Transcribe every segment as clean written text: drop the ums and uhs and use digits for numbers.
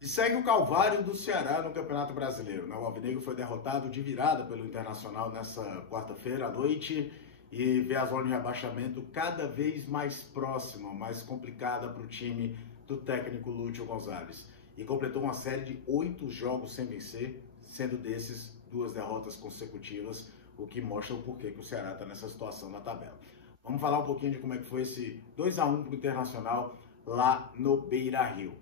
E segue o calvário do Ceará no Campeonato Brasileiro. O Alvinegro foi derrotado de virada pelo Internacional nessa quarta-feira à noite e vê a zona de rebaixamento cada vez mais próxima, mais complicada para o time do técnico Lúcio Gonzalez. E completou uma série de 8 jogos sem vencer, sendo desses 2 derrotas consecutivas, o que mostra o porquê que o Ceará está nessa situação na tabela. Vamos falar um pouquinho de como é que foi esse 2-1 para o Internacional lá no Beira-Rio.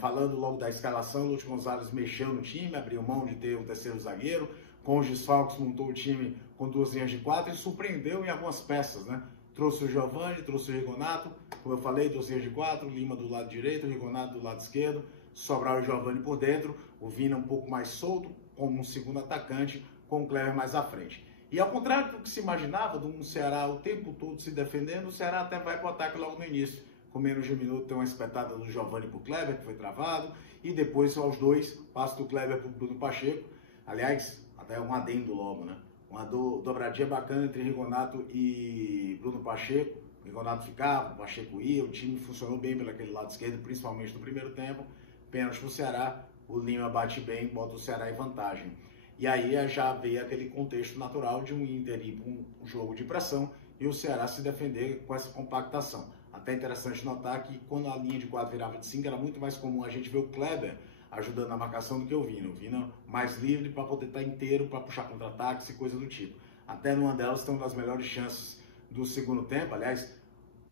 Falando logo da escalação, o Lúcio Gonzalez mexeu no time, abriu mão de ter um terceiro zagueiro, com os desfalques montou o time com 2 linhas de 4 e surpreendeu em algumas peças, né? Trouxe o Giovani, trouxe o Rigonato, como eu falei, 2 linhas de 4, Lima do lado direito, Rigonato do lado esquerdo, Sobral e Giovani por dentro, o Vina um pouco mais solto, como um segundo atacante, com o Cleber mais à frente. E ao contrário do que se imaginava, do Ceará o tempo todo se defendendo, o Ceará até vai para o ataque logo no início. Com menos de um minuto tem uma espetada do Giovani para o Cleber, que foi travado, e depois aos 2, passa do Cleber para o Bruno Pacheco. Aliás, até um adendo logo, né? Uma dobradinha bacana entre Rigonato e Bruno Pacheco. O Rigonato ficava, o Pacheco ia, o time funcionou bem pelo aquele lado esquerdo, principalmente no primeiro tempo. Pênalti para o Ceará, o Lima bate bem, bota o Ceará em vantagem. E aí já veio aquele contexto natural de um Inter ir para um jogo de pressão e o Ceará se defender com essa compactação. Até interessante notar que quando a linha de 4 virava de 5, era muito mais comum a gente ver o Cleber ajudando na marcação do que o Vina. O Vina mais livre para poder estar inteiro, para puxar contra-ataques e coisa do tipo. Até numa delas tem uma das melhores chances do segundo tempo. Aliás,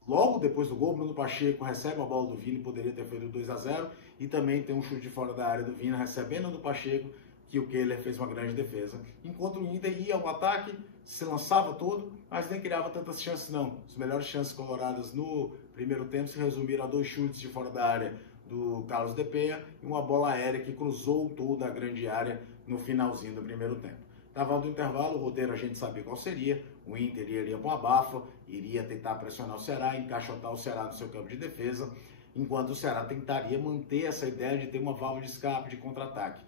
logo depois do gol, Bruno Pacheco recebe a bola do Vina e poderia ter feito 2-0. E também tem um chute de fora da área do Vina, recebendo do Pacheco, que o Kehler fez uma grande defesa. Enquanto o Inter ia ao ataque, se lançava todo, mas nem criava tantas chances não. As melhores chances coloradas no primeiro tempo se resumiram a 2 chutes de fora da área do Carlos de Penha e uma bola aérea que cruzou toda a grande área no finalzinho do primeiro tempo. Estava no intervalo, o roteiro a gente sabia qual seria. O Inter iria para uma abafa, iria tentar pressionar o Ceará, encaixotar o Ceará no seu campo de defesa, enquanto o Ceará tentaria manter essa ideia de ter uma válvula de escape, de contra-ataque.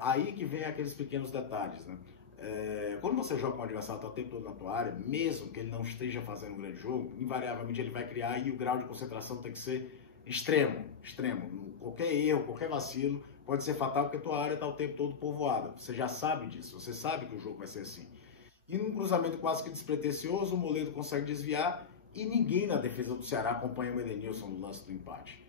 Aí que vem aqueles pequenos detalhes, né? Quando você joga com um adversário tá o tempo todo na tua área, mesmo que ele não esteja fazendo um grande jogo, invariavelmente ele vai criar e o grau de concentração tem que ser extremo, extremo. Qualquer erro, qualquer vacilo pode ser fatal porque a tua área está o tempo todo povoada. Você já sabe disso, você sabe que o jogo vai ser assim. E num cruzamento quase que despretensioso, o Moledo consegue desviar e ninguém na defesa do Ceará acompanha o Edenilson no lance do empate.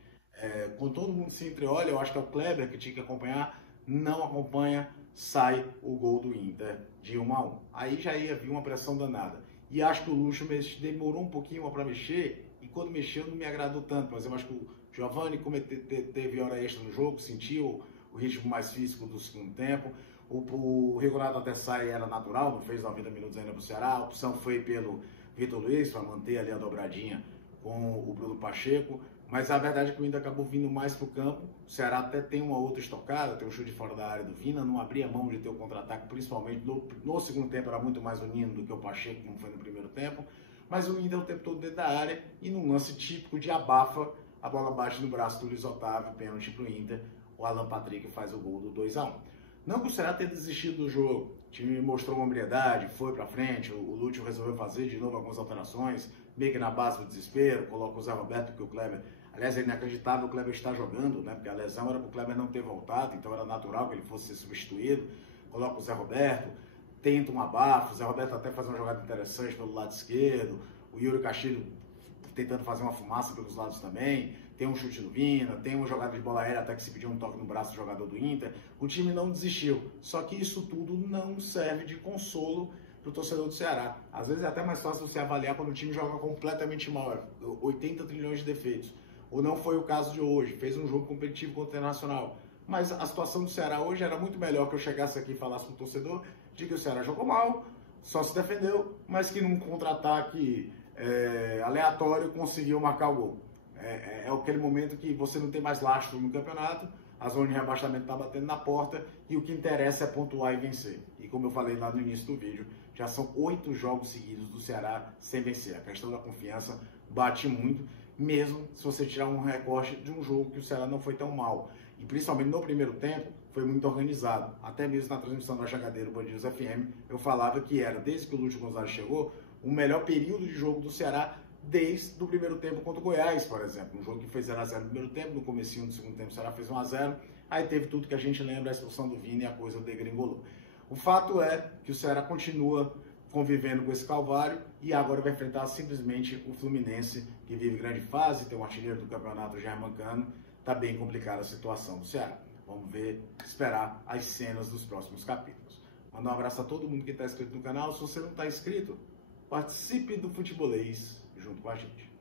Com todo mundo se entreolha, eu acho que é o Cleber que tinha que acompanhar, não acompanha, sai o gol do Inter de 1-1. Aí já ia vir uma pressão danada. E acho que o Lúcio demorou um pouquinho para mexer, e quando mexeu não me agradou tanto, mas eu acho que o Giovani, como teve hora extra no jogo, sentiu o ritmo mais físico do segundo tempo. O Rigonato até sai, era natural, não fez 90 minutos ainda para o Ceará. A opção foi pelo Vitor Luiz, para manter ali a dobradinha com o Bruno Pacheco. Mas a verdade é que o Inter acabou vindo mais para o campo. O Ceará até tem uma outra estocada, tem um chute fora da área do Vina, não abria mão de ter o contra-ataque, principalmente no segundo tempo era muito mais o Nino do que o Pacheco, como foi no primeiro tempo. Mas o Inter o tempo todo dentro da área e num lance típico de abafa, a bola bate no braço do Luiz Otávio, pênalti para o Inter. O Alan Patrick faz o gol do 2-1. Não que o Ceará tenha desistido do jogo, o time mostrou uma habilidade, foi para frente, o Lúcio resolveu fazer de novo algumas alterações, meio que na base do desespero, coloca o Zé Roberto, porque o Cleber, aliás, é inacreditável o Cleber estar jogando, né? Porque a lesão era para o Cleber não ter voltado, então era natural que ele fosse ser substituído, coloca o Zé Roberto, tenta um abafo, o Zé Roberto até faz uma jogada interessante pelo lado esquerdo, o Yuri Castilho tentando fazer uma fumaça pelos lados também, tem um chute do Vina, tem uma jogada de bola aérea até que se pediu um toque no braço do jogador do Inter. O time não desistiu, só que isso tudo não serve de consolo para o torcedor do Ceará. Às vezes é até mais fácil você avaliar quando o time joga completamente mal, 80 trilhões de defeitos. Ou não foi o caso de hoje, fez um jogo competitivo contra o Internacional. Mas a situação do Ceará hoje era muito melhor que eu chegasse aqui e falasse para o torcedor de que o Ceará jogou mal, só se defendeu, mas que num contra-ataque aleatório conseguiu marcar o gol. É aquele momento que você não tem mais lastro no campeonato, a zona de rebaixamento está batendo na porta e o que interessa é pontuar e vencer. E como eu falei lá no início do vídeo, já são 8 jogos seguidos do Ceará sem vencer. A questão da confiança bate muito, mesmo se você tirar um recorte de um jogo que o Ceará não foi tão mal. E principalmente no primeiro tempo, foi muito organizado. Até mesmo na transmissão da Jangadeiro Band FM, eu falava que era, desde que o Lúcio Gonzalez chegou, o melhor período de jogo do Ceará desde o primeiro tempo contra o Goiás, por exemplo. Um jogo que fez 0x0 no primeiro tempo, no comecinho do segundo tempo o Ceará fez 1x0, aí teve tudo que a gente lembra, a expulsão do Vini e a coisa degringolou. O fato é que o Ceará continua convivendo com esse calvário e agora vai enfrentar simplesmente o Fluminense, que vive grande fase, tem um artilheiro do campeonato germancano, tá bem complicada a situação do Ceará. Vamos ver, esperar as cenas dos próximos capítulos. Mandar um abraço a todo mundo que está inscrito no canal. Se você não está inscrito, participe do Futebolês junto com a gente.